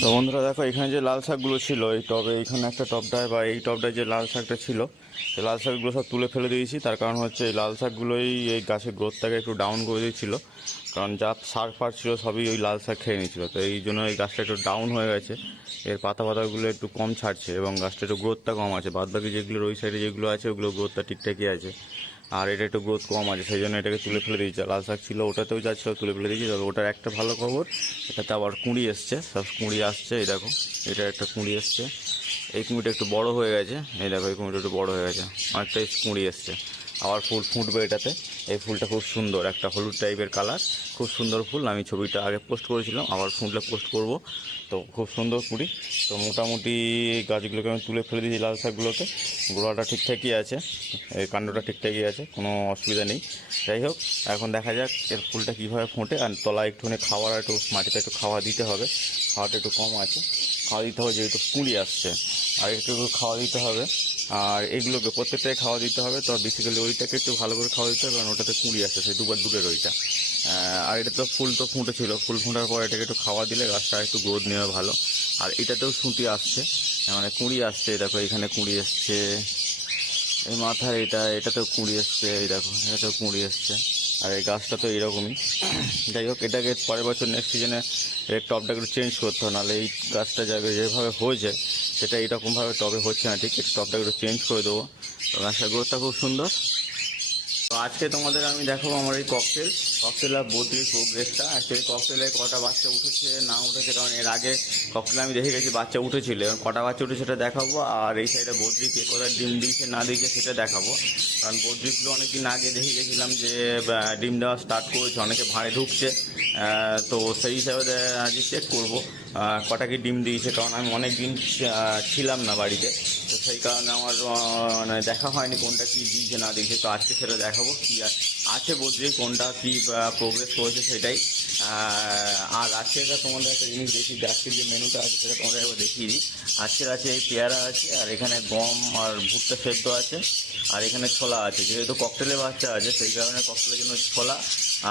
তো বন্ধুরা দেখো, এখানে যে লাল শাকগুলো ছিল এই টবে, এইখানে একটা টবটায় বা এই টবটায় যে লাল শাকটা ছিল, সেই লাল শাকগুলো সব তুলে ফেলে দিয়েছি। তার কারণ হচ্ছে এই লাল শাকগুলোই এই গাছের গ্রোথটাকে একটু ডাউন করে দিয়েছিল। কারণ যা সার ফার ছিল সবই ওই লাল শাক খেয়ে নিয়েছিল, তো এই জন্য এই গাছটা একটু ডাউন হয়ে গেছে। এর পাতাগুলো একটু কম ছাড়ছে এবং গাছটা একটু গ্রোথটা কম আছে। বাদবাকি যেগুলো ওই সাইডে যেগুলো আছে ওগুলো গ্রোথটা ঠিকঠাকই আছে, আর এটা একটু গ্রোথ কম আছে, সেই জন্য এটাকে তুলে ফেলে দিয়েছে। লাল শাক ছিল ওটাতেও যা ছিল তুলে ফেলে দিয়েছি। তবে ওটার একটা ভালো খবর, এটাতে আবার কুঁড়ি এসছে, সব কুঁড়ি আসছে। এই দেখো, এটা একটা কুঁড়ি এসছে। এই কুঁড়িটা একটু বড় হয়ে গেছে। এই দেখো, এই কুঁড়িটা একটু বড় হয়ে গেছে, অনেকটাই কুঁড়ি এসছে। আবার ফুল ফুটবে এটাতে। এই ফুলটা খুব সুন্দর, একটা হলুদ টাইপের কালার, খুব সুন্দর ফুল। আমি ছবিটা আগে পোস্ট করেছিলাম, আবার ফুলটা পোস্ট করব। তো খুব সুন্দর কুঁড়ি। তো মোটামুটি গাছগুলোকে আমি তুলে ফেলে দিয়েছি, লাল শাকগুলোকে। গোড়াটা ঠিকঠাকই আছে, এই কাণ্ডটা ঠিকঠাকই আছে, কোনো অসুবিধা নেই। যাই হোক, এখন দেখা যাক এর ফুলটা কীভাবে ফোটে। আর তলায় একটুখানি খাবার, একটু মাটিতে একটু খাওয়া দিতে হবে। খাওয়াটা একটু কম আছে, খাওয়া দিতে হবে যেহেতু কুঁড়ি আসছে, আর একটু খাওয়া দিতে হবে। আর এগুলোকে প্রত্যেকটাই খাওয়া দিতে হবে। তো বেসিক্যালি ওইটাকে একটু ভালো করে খাওয়া দিতে হবে, কারণ ওটাতে কুঁড়ি আসছে, সেই দুবার দুটোর ওইটা। আর এটা তো ফুল তো ফুটেছিল, ফুল ফোটার পর এটাকে একটু খাওয়া দিলে গাছটা একটু গ্রোথ নেওয়া ভালো। আর এটাতেও সুঁটি আসছে, মানে কুঁড়ি আসছে। দেখো এখানে কুঁড়ি এসছে, এই মাথায় এটাতেও কুঁড়ি এসছে, এই দেখো এটাতেও কুঁড়ি এসছে। আর এই গাছটা তো এইরকমই। যাই হোক, এটাকে পরের বছর নেক্সট সিজনে এর টবটা একটু চেঞ্জ করতে হবে, নাহলে এই গাছটা যেভাবে হয়েছে সেটা এইরকমভাবে টবে হচ্ছে না ঠিক। একটু টবটা একটু চেঞ্জ করে দেবো। তো গাছটার গ্রোথটা খুব সুন্দর। তো আজকে তোমাদের আমি দেখাবো আমার এই ককটেল আর বদ্রির প্রোগ্রেসটা। অ্যাকচুয়ালি ককটেলে কটা বাচ্চা উঠেছে না উঠেছে, কারণ এর আগে ককটেলে আমি দেখে গেছি বাচ্চা উঠেছিল, এবং কটা বাচ্চা উঠেছে সেটা দেখাবো। আর এই সাইডে বদ্রিকে কোথায় ডিম দিয়েছে না দিয়েছে সেটা দেখাবো। কারণ বদ্রিগুলো অনেকদিন আগে দেখে গেছিলাম যে ডিম দেওয়া স্টার্ট করেছে, অনেকে ভাঁড়ে ঢুকছে। তো সেই হিসাবে আজকে চেক করবো কটা কি ডিম দিয়েছে, কারণ আমি অনেক দিন ছিলাম না বাড়িতে। তো সেই কারণে আমার মানে দেখা হয়নি কোনটা কি দিয়েছে না দিয়েছে। তো আজকে সেটা দেখাবো কি আছে বদ্রি, কোনটা কি প্রোগ্রেস করেছে সেটাই। আর আজকের তোমাদের একটা জিনিস দেখি, আজকের যে মেনুটা আছে সেটা তোমাদের একবার দেখিয়ে দিই। আজকের আছে এই পেয়ারা আছে, আর এখানে গম আর ভুট্টা সেদ্ধ আছে, আর এখানে ছোলা আছে। যেহেতু ককটেলে বাচ্চা আছে সেই কারণে ককটেলের জন্য ছোলা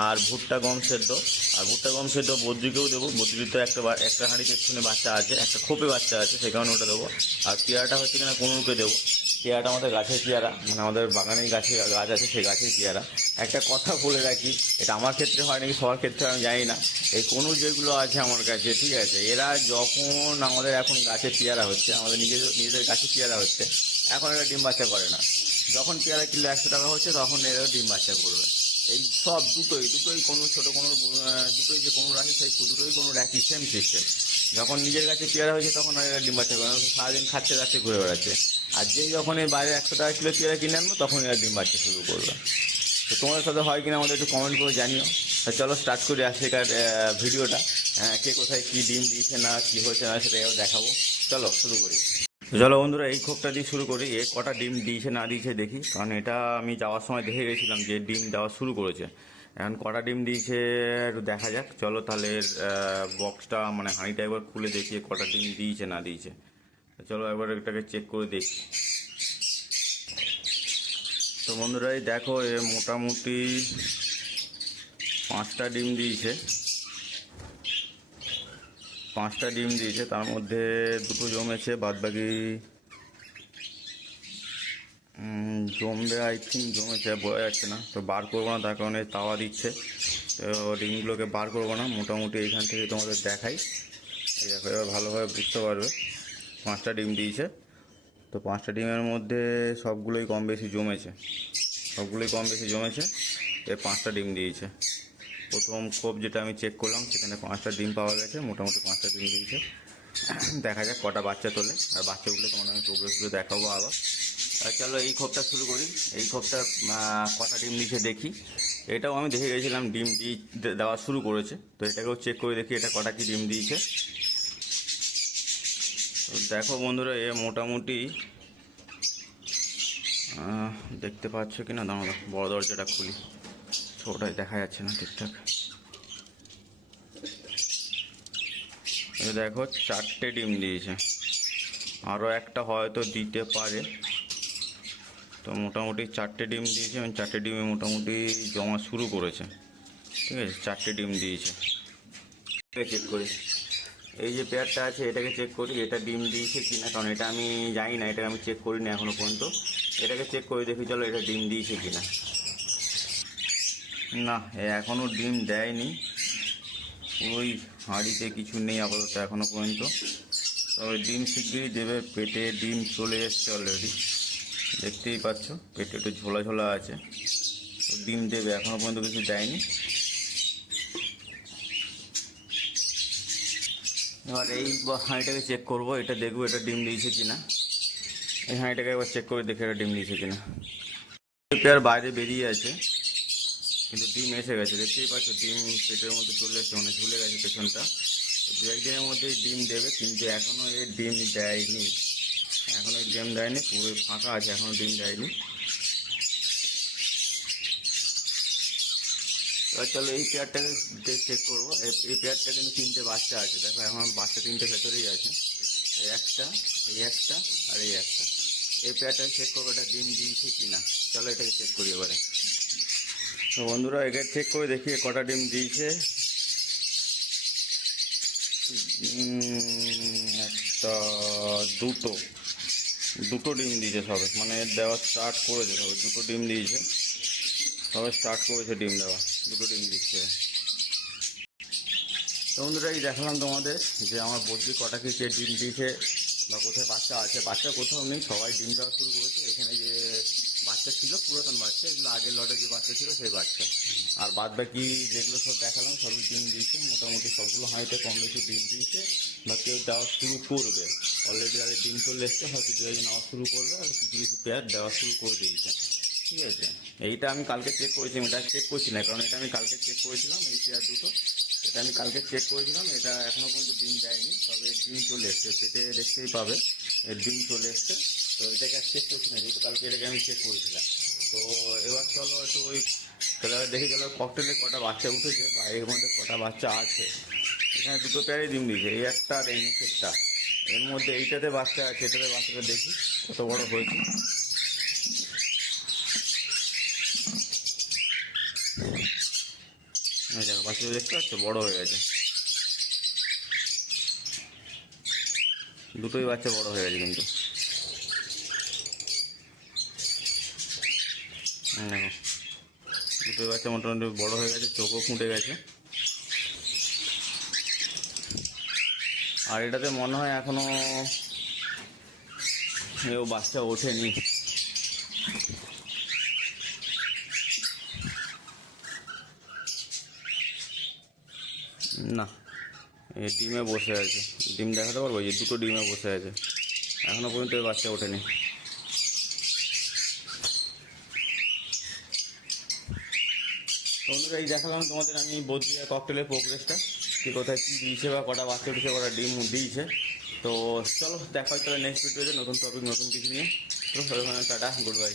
আর ভুট্টা গম সেদ্ধ। আর ভুট্টা গম সেদ্ধ বদ্রিকেও দেবো। বদ্রির তো একটা হাঁড়িতে একটুখানি বাচ্চা আছে, একটা খোপে বাচ্চা আছে, সেই কারণে ওটা দেবো। আর পেয়ারাটা হচ্ছে কিনা কোনোকে দেবো। পেয়ারাটা আমাদের গাছের পেয়ারা, মানে আমাদের বাগানের গাছ আছে, সেই গাছের পেয়ারা। একটা কথা বলে রাখি, এটা আমার ক্ষেত্রে হয় নাকি সবার ক্ষেত্রে আমি জানি না। এই কোনো যেগুলো আছে আমার কাছে, ঠিক আছে, এরা যখন আমাদের এখন গাছে পেয়ারা হচ্ছে, আমাদের নিজেদের গাছে পেয়ারা হচ্ছে, এখন এরা ডিম বাচ্চা করে না। যখন পেয়ারা কিলো 100 টাকা হচ্ছে তখন এরা ডিম বাচ্চা করবে। এই সব দুটোই কোনো ছোটো কোনো দুটোই যে কোনো রাখি, সেই দুটোই কোনো রাখি সেম সিস্টেম। যখন নিজের কাছে পেয়ারা হয়েছে তখন আর এরা ডিম বাচ্চা করে না, সারাদিন খাচ্ছে যাচ্ছে ঘুরে বেড়াচ্ছে। আর যেই যখন এই বাইরে 100 টাকা কিলো পেয়ারা কিনে আনবো তখন এরা ডিম বাচ্চা শুরু করবে। তো তোমাদের সাথে হয় কিনা আমাদের একটু কমেন্ট করে জানিও। চলো স্টার্ট করি আজকের ভিডিওটা। কে কোথায় কী ডিম দিয়েছে না কী হয়েছে না সেটা দেখাবো। চলো শুরু করি। চলো বন্ধুরা, এই খোপটা দিয়ে শুরু করি। এ কটা ডিম দিয়েছে না দিয়েছে দেখি, কারণ এটা আমি যাওয়ার সময় দেখে গেছিলাম যে ডিম দেওয়া শুরু করেছে। এখন কটা ডিম দিয়েছে একটু দেখা যাক। চলো তাহলে বক্সটা মানে হাঁড়িটা একবার খুলে দেখি কটা ডিম দিয়েছে না দিয়েছে। চলো একবার এটাকে চেক করে দেখি। তো বন্ধুরা এই দেখো, এ মোটামুটি 5টা ডিম দিয়েছে। 5টা ডিম দিয়েছে, তার মধ্যে 2টো জমেছে, বাদবাকি জমবে আই থিঙ্ক, জমেছে বোঝা যাচ্ছে না। তো বার করবো না, তার কারণে তাওয়া দিচ্ছে। তো ডিমগুলোকে বার করবো না, মোটামুটি এইখান থেকে তোমাদের দেখাই। এই দেখো, এবার ভালোভাবে বুঝতে পারবে। 5টা ডিম দিয়েছে। তো 5টা ডিমের মধ্যে সবগুলোই কম বেশি জমেছে, এর 5টা ডিম দিয়েছে। প্রথম খোপ যেটা আমি চেক করলাম সেখানে 5টা ডিম পাওয়া গেছে, মোটামুটি 5টা ডিম দিয়েছে। দেখা যাক কটা বাচ্চা তোলে, আর বাচ্চা উঠলে তোমাদের আমি প্রোগ্রেসগুলো দেখাবো আবার। চলো এই খোপটা শুরু করি। এই খোপটা কটা ডিম দিয়েছে দেখি। এটাও আমি দেখে গেছিলাম ডিম দেওয়া শুরু করেছে, তো এটাকেও চেক করে দেখি এটা কটা কি ডিম দিয়েছে। তো দেখো বন্ধুরা, এ মোটামুটি দেখতে পাচ্ছ কি না, দাঁড়াও বড় দরজাটা খুলি, ছোটাই দেখা যাচ্ছে না ঠিকঠাক। দেখো 4টে ডিম দিয়েছে, আরও একটা হয়তো দিতে পারে। তো মোটামুটি 4টে ডিম দিয়েছে এবং 4টে ডিমে মোটামুটি জমা শুরু করেছে। ঠিক আছে, 4টে ডিম দিয়েছে। চেক করি। এই যে পেয়ারটা আছে এটাকে চেক করি, এটা ডিম দিয়েছে কি না, কারণ এটা আমি জানি না, এটাকে আমি চেক করিনি এখনো পর্যন্ত। এটাকে চেক করে দেখি চলো এটা ডিম দিয়েছে কি না। না, এখনও ডিম দেয়নি, ওই হাঁড়িতে কিছু নেই আপাতত এখনো পর্যন্ত। তবে ডিম শিগগিরই দেবে, পেটে ডিম চলে এসছে অলরেডি, দেখতেই পাচ্ছ পেটে একটু ঝোলা ঝোলা আছে, তো ডিম দেবে, এখনো পর্যন্ত কিছু দেয়নি। এবার এই হাঁড়িটাকে চেক করবো, এটা দেখবো এটা ডিম দিয়েছে কিনা। এই হাঁড়িটাকে একবার চেক করে দেখে এটা ডিম দিয়েছে কিনা। পেয়ার বাইরে বেরিয়ে আছে কিন্তু ডিম এসে গেছে, দেখতেই পাচ্ছ ডিম পেটের মধ্যে চলে এসছে, মানে ঝুলে গেছে পেছনটা। দু একদিনের মধ্যেই ডিম দেবে, কিন্তু এখনও এর ডিম দেয়নি, এখনও ডিম দেয়নি, পুরো ফাঁকা আছে, এখনও ডিম দেয়নি। এবার চলো এই পেয়ারটাকে চেক করবো। এই পেয়ারটা কিন্তু তিনটে বাচ্চা আছে, দেখো এখন বাচ্চা তিনটে ভেতরেই আছে, এই একটা, এই একটা, আর এই একটা। এই পেয়ারটাকে চেক করবো এটা ডিম দিয়েছে কি না। চলো এটাকে চেক করি এবারে। তো বন্ধুরা একে চেক করে দেখি কটা ডিম দিয়েছে। একটা, দুটো, দুটো ডিম দিয়েছে সবে, মানে দেওয়া স্টার্ট করেছে সবে, দুটো ডিম দিয়েছে সবে, স্টার্ট করেছে ডিম দেওয়া, দুটো ডিম দিচ্ছে। তো বন্ধুরা এই দেখালাম তোমাদের যে আমার বদ্রি কটা কি কে ডিম দিয়েছে বা কোথায় বাচ্চা আছে। বাচ্চা কোথাও নেই, সবাই ডিম দেওয়া শুরু করেছে। এখানে যে বাচ্চা ছিল পুরাতন বাচ্চা, এগুলো আগের লটে যে বাচ্চা ছিল সেই বাচ্চা, আর বাদ বাকি যেগুলো সব দেখালাম সবই ডিম দিয়েছে, মোটামুটি সবগুলো হাঁড়িতে কম বেশি ডিম দিয়েছে, বা কেউ দেওয়া শুরু করবে। অলরেডি যাদের ডিম চলে এসছে হয়তো দু একজন নেওয়া শুরু করবে, আর কিছু কিছু পেয়ার দেওয়া শুরু করে দিয়েছে। ঠিক আছে, এইটা আমি কালকে চেক করেছিলাম, এটা চেক করছি না কারণ এটা আমি কালকে চেক করেছিলাম, এই পেয়ার দুটো এটা আমি কালকে চেক করেছিলাম, এটা এখনও পর্যন্ত ডিম দেয়নি, তবে ডিম চলে এসছে, পেটে দেখতেই পাবে এর ডিম চলে এসছে। তো এটাকে আর চেক করছি না, যেহেতু কালকে এটাকে আমি চেক করেছিলাম। তো এবার চলো একটু ওই তাহলে দেখি চলো ককটেলে কটা বাচ্চা উঠেছে বা এর মধ্যে কটা বাচ্চা আছে। এখানে দুটো পেয়ারই ডিম দিয়েছে, এই একটা আর এই নিচেরটা, এর মধ্যে এইটাতে বাচ্চা আছে, এটাতে বাচ্চাটা দেখি কত বড় হয়েছে। এই দেখো বাচ্চাটা দেখতে পাচ্ছ বড় হয়ে গেছে, দুটোই বাচ্চা বড় হয়ে গেছে কিন্তু। দেখো দুটোই বাচ্চা মোটামুটি বড় হয়ে গেছে, চোখও ফুটে গেছে। আর এটাতে মনে হয় এখনো এও বাচ্চা ওঠেনি। না, এই ডিমে বসে আছে, ডিম দেখাতে পারবো, এই দুটো ডিমে বসে আছে, এখনো পর্যন্ত এই বাচ্চা ওঠেনি। বন্ধুরা এই দেখালাম তোমাদের আমি বদ্রিয়া ককটেলের প্রোগ্রেসটা, কি কোথায় কী দিয়েছে বা কটা বাচ্চা উঠেছে, কটা ডিম দিয়েছে। তো চলো দেখা হচ্ছে নেক্সট ভিডিওতে নতুন টপিক নতুন কিছু নিয়ে। তো টাটা, গুড বাই।